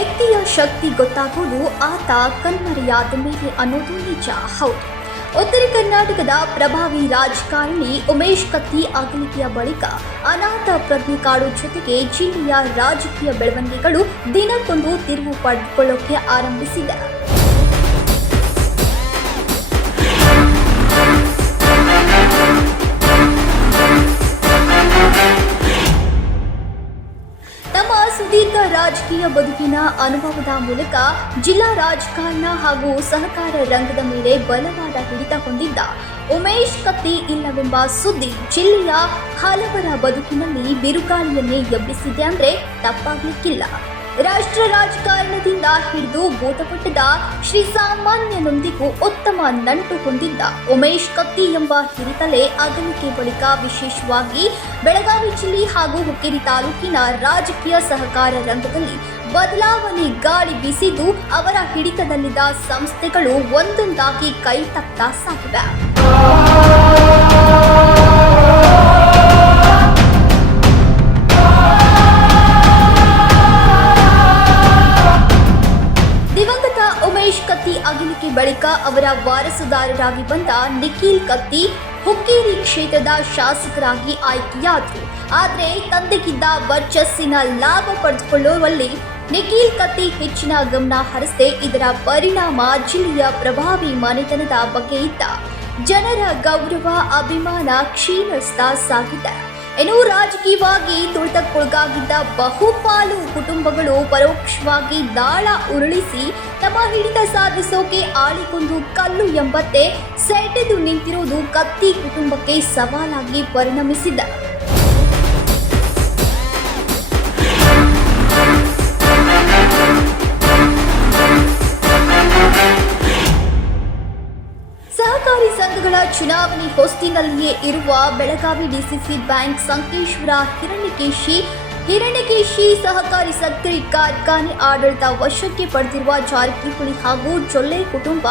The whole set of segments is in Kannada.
ವ್ಯಕ್ತಿಯ ಶಕ್ತಿ ಗೊತ್ತಾಗೋದು ಆತ ಕಣ್ಮರೆಯಾದ ಮೇಲೆ ಅನ್ನೋದು ನಿಜ. ಹೌದು, ಉತ್ತರ ಕರ್ನಾಟಕದ ಪ್ರಭಾವಿ ರಾಜಕಾರಣಿ ಉಮೇಶ್ ಕತ್ತಿ ಅಗಲಿಕೆಯ ಬಳಿಕ ಅನಾಥ ಪ್ರಜ್ಞೆ ಕಾಡು ಜೊತೆಗೆ ಜಿಲ್ಲೆಯ ರಾಜಕೀಯ ಬೆಳವಣಿಗೆಗಳು ದಿನಕ್ಕೊಂದು ತಿರುವು ಪಡೆದುಕೊಳ್ಳೋಕೆ ಆರಂಭಿಸಿದೆ. ಸುದೀರ್ಘ ರಾಜಕೀಯ ಬದುಕಿನ ಅನುಭವದ ಮೂಲಕ ಜಿಲ್ಲಾ ರಾಜಕಾರಣ ಹಾಗೂ ಸಹಕಾರ ರಂಗದ ಮೇಲೆ ಬಲವಾದ ಹಿಡಿತ ಹೊಂದಿದ್ದ ಉಮೇಶ್ ಕತ್ತಿ ಇಲ್ಲವೆಂಬ ಸುದ್ದಿ ಜಿಲ್ಲೆಯ ಹಲವರ ಬದುಕಿನಲ್ಲಿ ಬಿರುಗಾಳಿಯನ್ನೇ ಎಬ್ಬಿಸಿದೆ ಅಂದ್ರೆ ತಪ್ಪಾಗಲಿಕ್ಕಿಲ್ಲ. ರಾಷ್ಟ್ರ ರಾಜಕಾರಣದಿಂದ ಹಿಡಿದು ಭೂತಪಟ್ಟದ ಶ್ರೀಸಾಮಾನ್ಯನೊಂದಿಗೂ ಉತ್ತಮ ನಂಟು ಹೊಂದಿದ್ದ ಉಮೇಶ್ ಕತ್ತಿ ಎಂಬ ಹಿರಿತಲೆ ಅಗಲಿಕೆ ಬಳಿಕ ವಿಶೇಷವಾಗಿ ಬೆಳಗಾವಿ ಜಿಲ್ಲೆ ಹಾಗೂ ಹುಕ್ಕೇರಿ ತಾಲೂಕಿನ ರಾಜಕೀಯ ಸಹಕಾರ ರಂಗದಲ್ಲಿ ಬದಲಾವಣೆ ಗಾಳಿ ಬೀಸಿದ್ದು ಅವರ ಹಿಡಿತದಲ್ಲಿದ್ದ ಸಂಸ್ಥೆಗಳು ಒಂದೊಂದಾಗಿ ಕೈ ತಪ್ತಾ ಸಾಗಿವೆ. ಉಮೇಶ್ ಕತ್ತಿ ಅಗಲಿಕೆ ಬಳಿಕ ಅವರ ವಾರಸುದಾರರಾಗಿ ಬಂದ ನಿಖಿಲ್ ಕತ್ತಿ ಹುಕ್ಕೇರಿ ಕ್ಷೇತ್ರದ ಶಾಸಕರಾಗಿ ಆಯ್ಕೆಯಾದರು. ಆದರೆ ತಂದೆಗಿದ್ದ ವರ್ಚಸ್ಸಿನ ಲಾಭ ಪಡೆದುಕೊಳ್ಳುವಲ್ಲಿ ನಿಖಿಲ್ ಕತ್ತಿ ಹೆಚ್ಚಿನ ಗಮನ ಹರಿಸದೆ ಇದರ ಪರಿಣಾಮ ಜಿಲ್ಲೆಯ ಪ್ರಭಾವಿ ಮನೆತನದ ಬಗ್ಗೆ ಇದ್ದ ಜನರ ಗೌರವ ಅಭಿಮಾನ ಕ್ಷೀಣಿಸ್ತಾ ಸಾಗಿದೆ. ಇನ್ನು ರಾಜಕೀಯವಾಗಿ ತುಳಿತಕ್ಕೊಳಗಾಗಿದ್ದ ಬಹುಪಾಲು ಕುಟುಂಬಗಳು ಪರೋಕ್ಷವಾಗಿ ದಾಳ ಉರುಳಿಸಿ ತಮ್ಮ ಹಿಡಿತ ಸಾಧಿಸೋಕೆ ಆಳಿಗೊಂದು ಕಲ್ಲು ಎಂಬಂತೆ ಸೆಟೆದು ನಿಂತಿರುವುದು ಕತ್ತಿ ಕುಟುಂಬಕ್ಕೆ ಸವಾಲಾಗಿ ಪರಿಣಮಿಸಿದೆ. ಸಹಕಾರಿ ಸಂಘಗಳ ಚುನಾವಣೆ ಹೊಸ್ತಿನಲ್ಲಿಯೇ ಇರುವ ಬೆಳಗಾವಿ ಡಿಸಿಸಿ ಬ್ಯಾಂಕ್ ಸಂಕೇಶ್ವರ ಹಿರಣ್ಯಕೇಶಿ ಸಹಕಾರಿ ಸಕ್ಕರೆ ಕಾರ್ಖಾನೆ ಆಡಳಿತ ವಶಕ್ಕೆ ಪಡೆದಿರುವ ಜಾರಕಿಹೊಳಿ ಹಾಗೂ ಜೊಲ್ಲೆ ಕುಟುಂಬ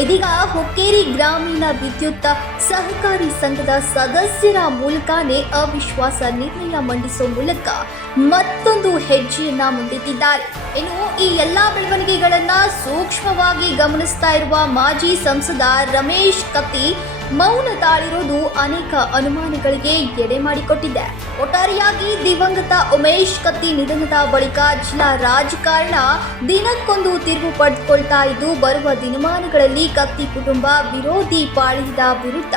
ಇದೀಗ ಹುಕ್ಕೇರಿ ಗ್ರಾಮೀಣ ವಿದ್ಯುತ್ ಸಹಕಾರಿ ಸಂಘದ ಸದಸ್ಯರ ಮೂಲಕನೇ ಅವಿಶ್ವಾಸ ನಿರ್ಣಯ ಮಂಡಿಸುವ ಮೂಲಕ ಮತ್ತೊಂದು ಹೆಜ್ಜೆಯನ್ನ ಮುಂದಿಟ್ಟಿದ್ದಾರೆ. ಇನ್ನು ಈ ಎಲ್ಲಾ ಬೆಳವಣಿಗೆಗಳನ್ನ ಸೂಕ್ಷ್ಮವಾಗಿ ಗಮನಿಸ್ತಾ ಇರುವ ಮಾಜಿ ಸಂಸದ ರಮೇಶ್ ಕತ್ತಿ ಮೌನ ತಾಳಿರೋದು ಅನೇಕ ಅನುಮಾನಗಳಿಗೆ ಎಡೆ ಮಾಡಿಕೊಟ್ಟಿದೆ. ಒಟ್ಟಾರೆಯಾಗಿ ದಿವಂಗತ ಉಮೇಶ್ ಕತ್ತಿ ನಿಧನದ ಬಳಿಕ ಜಿಲ್ಲಾ ರಾಜಕಾರಣ ದಿನಕ್ಕೊಂದು ತಿರುವು ಪಡೆದುಕೊಳ್ತಾ ಇದ್ದು, ಬರುವ ದಿನಮಾನಗಳಲ್ಲಿ ಕತ್ತಿ ಕುಟುಂಬ ವಿರೋಧಿ ಪಾಳಿಯದ ವಿರುದ್ಧ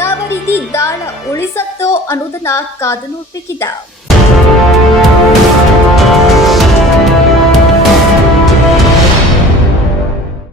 ಯಾವ ರೀತಿ ದಾಳ ಉಳಿಸತ್ತೋ ಅನ್ನೋದನ್ನ ಕಾದು ನೋಡಬೇಕಿದೆ.